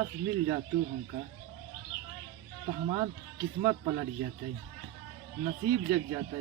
काश मिल जातो हमका तो हमार किस्मत पलट जाता, नसीब जग जाता,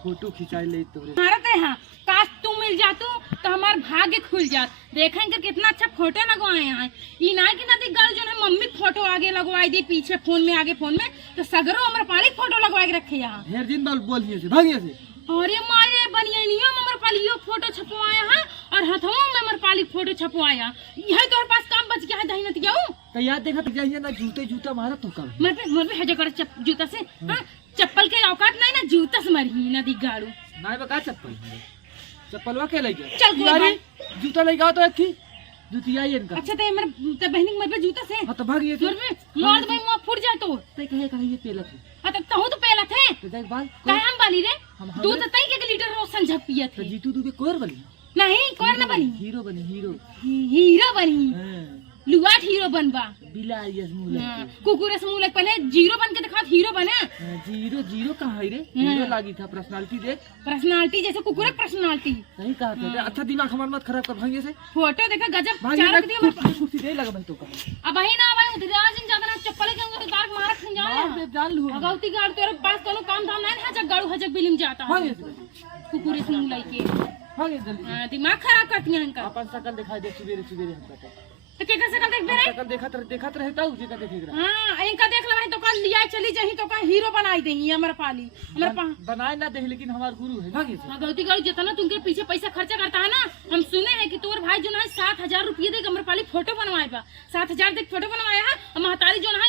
फोटो खिंचाई ले तोरे हाँ काश तू मिल जातू तो हमार भाग्य खुल जात। देखेंगे कितना अच्छा फोटो लगवाए हैं। ई ना कि नदी गल जो है मम्मी फोटो आगे लगवाई दी पीछे फोन में आगे फोन में तो सगरो हमारे पाली फोटो लगवा के रखे यहाँ। ढेर दिन बाल बोलिए से भागिए से। अरे मारे बनिया हमारे पाली यो फोटो छपवाया है और हथों में हमारे पाली फोटो छपवाया। यही तोहरे पास काम बच गया है दही नती जाऊं तो याद देखा तो जाइए ना जूता मारा तो कब मर पे हजे कर जूता से हां चप्पल के औकात नहीं ना जूता से मरही नदी गाड़ू नाय बका चप्पलवा के ले गया चल यार जूता ले गया तो एक ही जूतिया ये इनका। अच्छा ते मेरे ते बहनी मर पे जूता से हां तो भागिए से मार भाई मुंह फूट जाए तो कहे ये पेला थे। हां तो तो पेला थे तो देख बाल काहे हम बाली रे दूध तई के लीटर रोज संझ पिया थे। तो जीतू तू के कोर बनी नहीं कोर ना बनी हीरो बनी हीरो बनी लुआट हीरो बनबा बिलारी समूह कुकुर समूह लग पहले जीरो बन के दिखा हीरो बने। जीरो कहाँ है रे हीरो लागी था। पर्सनालिटी देख पर्सनालिटी जैसे कुकुर पर्सनालिटी नहीं कहा था। अच्छा दिमाग हमारा मत खराब कर भाई से फोटो देखा गजब चार कुर्सी दे लगा भाई तो का अब वही ना भाई उधर दिन ज्यादा ना चप्पल के अंदर दाग मार खन जाए जान लू भगवती गाड़ तेरे पास कोनो काम धाम नहीं है जग गाड़ू हजक बिलिम जाता है कुकुर समूह लेके जल्दी दिमाग खराब करती है इनका। अपन शकल दिखाई दे सवेरे हमका तो के कैसे कर देख बेरे शकल देखत रहता हूं जे का देख रहा। हां इनका देख ले भाई तो कल लिया चली जही तो का हीरो बनाई देही हमरा पाली हमरा बनाए ना देख लेकिन हमार गुरु है भागे से। गलती गाड़ी जितना तुमके पीछे पैसा खर्चा करता है ना हम सुने हैं कि तोर भाई जो ना 7,000 रुपये दे हमरा पाली फोटो बनवाए बा 7,000 दे फोटो बनवाया है। महतारी जो ना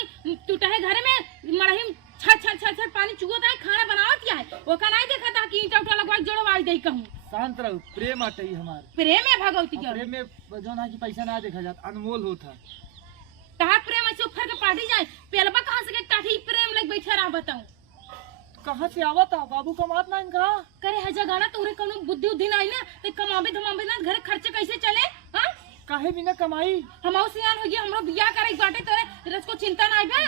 टूटा है घर में मरही छट पानी चुगोता है खाना बनावत है वो का नहीं देखा था कि ईंटा उठा लगवा जोड़वाई दे कहूं। शांत रहो प्रेम आटई हमार प्रेम है भगवती के प्रेम में जो ना कि पैसा ना देखा जाता अनमोल होता कहा प्रेम ऐसे ऊपर के पार्टी जाए पेलबा कहां से के काठी प्रेम लग बैठा रहा बताऊं कहां से आवता बाबू कमात ना इनका करे है जगाना तोरे कोनो बुद्धि उद्धि नहीं ना ते कमाबे धमाबे ना घर खर्चे कैसे चले। हां काहे बिना कमाई हम सियान हो गया हमरो बियाह करे बाटे तोरे रस को चिंता नहीं बे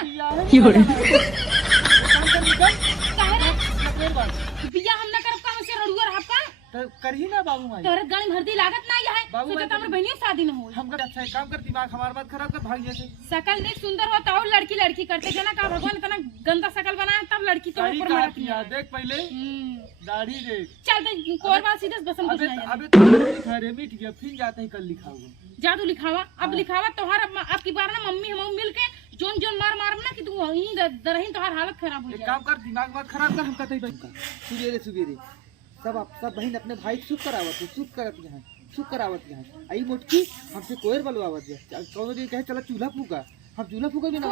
बियाह हम ना करब कहां से रड़ुआ रहब का तो करही ना बाबू माई तोरे गाड़ी भरती लागत ना है सोचा त हमर बहनियों शादी न हो हम अच्छा काम कर दिमाग हमार मत खराब कर भाग जैसे शकल देख सुंदर होता और लड़की करते जना का भगवान इतना गंदा शकल बनाया तब लड़की तो ऊपर मारती है। देख पहले दाढ़ी देख चल तो कोर बात सीधे बसम कुछ नहीं अबे तो लिखा रे मिट गया फिर जाते ही कल लिखाऊंगा जा तू लिखावा अब लिखावा तोहार अब की बार ना मम्मी हम मिल के जोन जोन मार ना कि तू वहीं दरही तोहार हालत खराब हो जाए। काम कर दिमाग मत खराब कर हम कहते ही सवेरे सब बहन अपने भाई सुख करावत यहाँ आई मोटकी हमसे कोयर बलवावत है कौन दिन कहे चला चूल्हा फूका हम चूल्हा फूका भी ना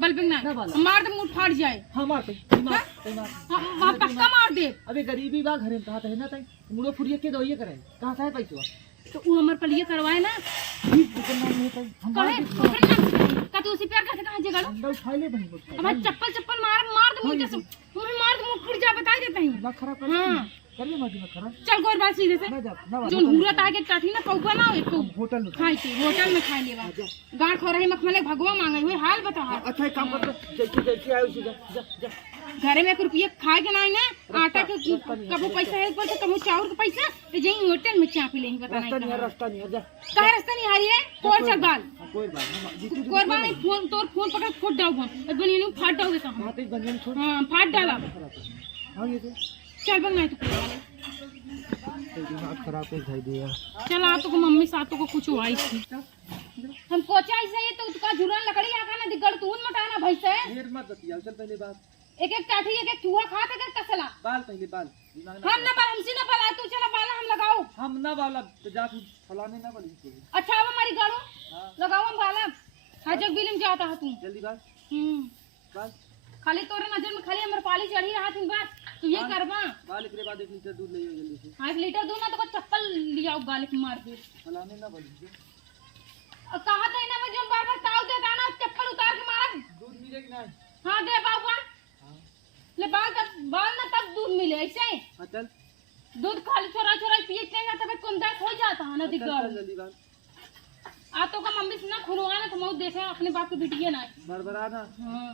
बल्बिंग ना मार दे मुंह फाड़ जाए। हां मार दे हां पक्का मार दे। अबे गरीबी बा घरे में कहा है ना तई मुड़ो फुरिए के दोइए करे कहां से पैसा तो वो हमर पलिए करवाए ना का तू उसी प्यार करके कहां जगह अंडा उठा ले बहन अब चप्पल मार दे मुझे सब तुम्हें मार दे मुंह फुट जा बता देते हैं ना खराब कर हां कर ले मत खराब चल गोर बात सीधे से जो हुरत आके काठी ना कौवा ना एक होटल में खाई लेवा गाड़ खो रही मखमले भगवा मांगे हुए हाल बता। अच्छा काम कर जैसे आयो सीधा जा घरे में 1 रुपया खाए के नहीं ना आटा के कबो पैसा है ऊपर से कबो चाउर का पैसा ते जई होटल में चापी लेही बता नहीं रास्ता नहीं जा काहे रास्ता नहीं हारी है कोर चल बाल कोर बाल फोन तोर फोन पकड़ फुट डाउ बन बनियनु फाट डाउगे कहां हां ते बनियन छोड़ हां फाट डाला हां ये चल बन नहीं तो दिमाग खराब कर भाई दिया। चल आ तो मम्मी सातों को कुछ हुआ थी हम कोचा ऐसे ही तो उसका झुरन लकड़ी आका ना दिगड़ तून मटाना भाई से ढेर मत बतिया चल पहले बात एक काठी एक चूहा खाता कर कसला बाल पहले बाल हम ना बाल हमसे ना बाल तू चला बाल हम लगाओ हम ना बाल तो जा तू फलाने ना बोली अच्छा अब हमारी गाड़ो लगाओ हम बाल हजक बिलिम जाता है तू जल्दी बाल खाली तोरे नजर में खाली हमर पाली चढ़ी रहा थी बस तू ये करबा बाल के बाद 1 लीटर दूध ले जल्दी से। हां 1 लीटर दूध ना तो चप्पल लियाओ गाल के मार दे फलाने ना बोली कहा था ना मैं जो बार ताव देता ना चप्पल उतार के मारा दूध मिले कि नहीं। हां दे बाबू ले बाल ना तब दूध मिले ऐसे हां चल दूध खाली छोरा पिए ना तब कौन दांत हो जाता है ना दिक्कत जल्दी बाल आ तो का मम्मी से ना खुलवा ना तो मैं देखे अपने बाप के बिटिया ना बरबरा ना। हां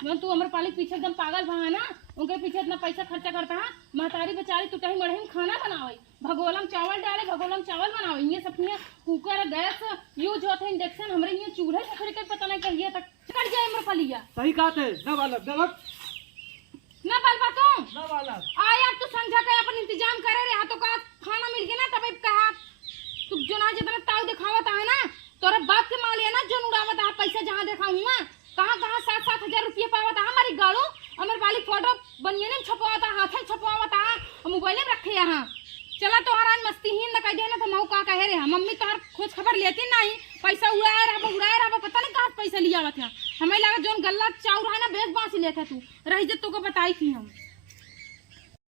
जब तू हमारे पाली पीछे एकदम पागल भा है ना उनके पीछे इतना पैसा खर्चा करता है महतारी बेचारी तू कहीं मड़ही में खाना बनावे भगोलम चावल डाले, भगोलम चावल बनाओ। ये सब ये कुकर गैस यूज होता है, इंडक्शन हमरे ये चूल्हे पोखरे के पता नहीं कहिए तक कट जाए हमर फलिया। सही कहते ना बालक गलत ना बाल बातों ना बालक आया तू समझा के अपन इंतजाम करे रे। तो का खाना मिल गया ना तब कहा तू जो ना जितना ताव दिखावत है ना तोरा बाप के माल है ना जो उड़ावत है पैसा जहां दिखाऊंगा कहां 7-7 हजार रुपया पावत है हमारी गाड़ो अमर वाली फोटो बनिए ने छपवाता हाथ में छपवाता मोबाइल में रखे यहां। चला तो हरान मस्ती ही न कह देना तो मऊ का कहे रे मम्मी तो हर खोज खबर लेती नहीं पैसा उड़ाए रहा पता नहीं कहां पैसा लिया हुआ था हमें लगा जोन गल्ला चाउर है ना बेच बांस लेते तू रही जब तो को बताई थी हम।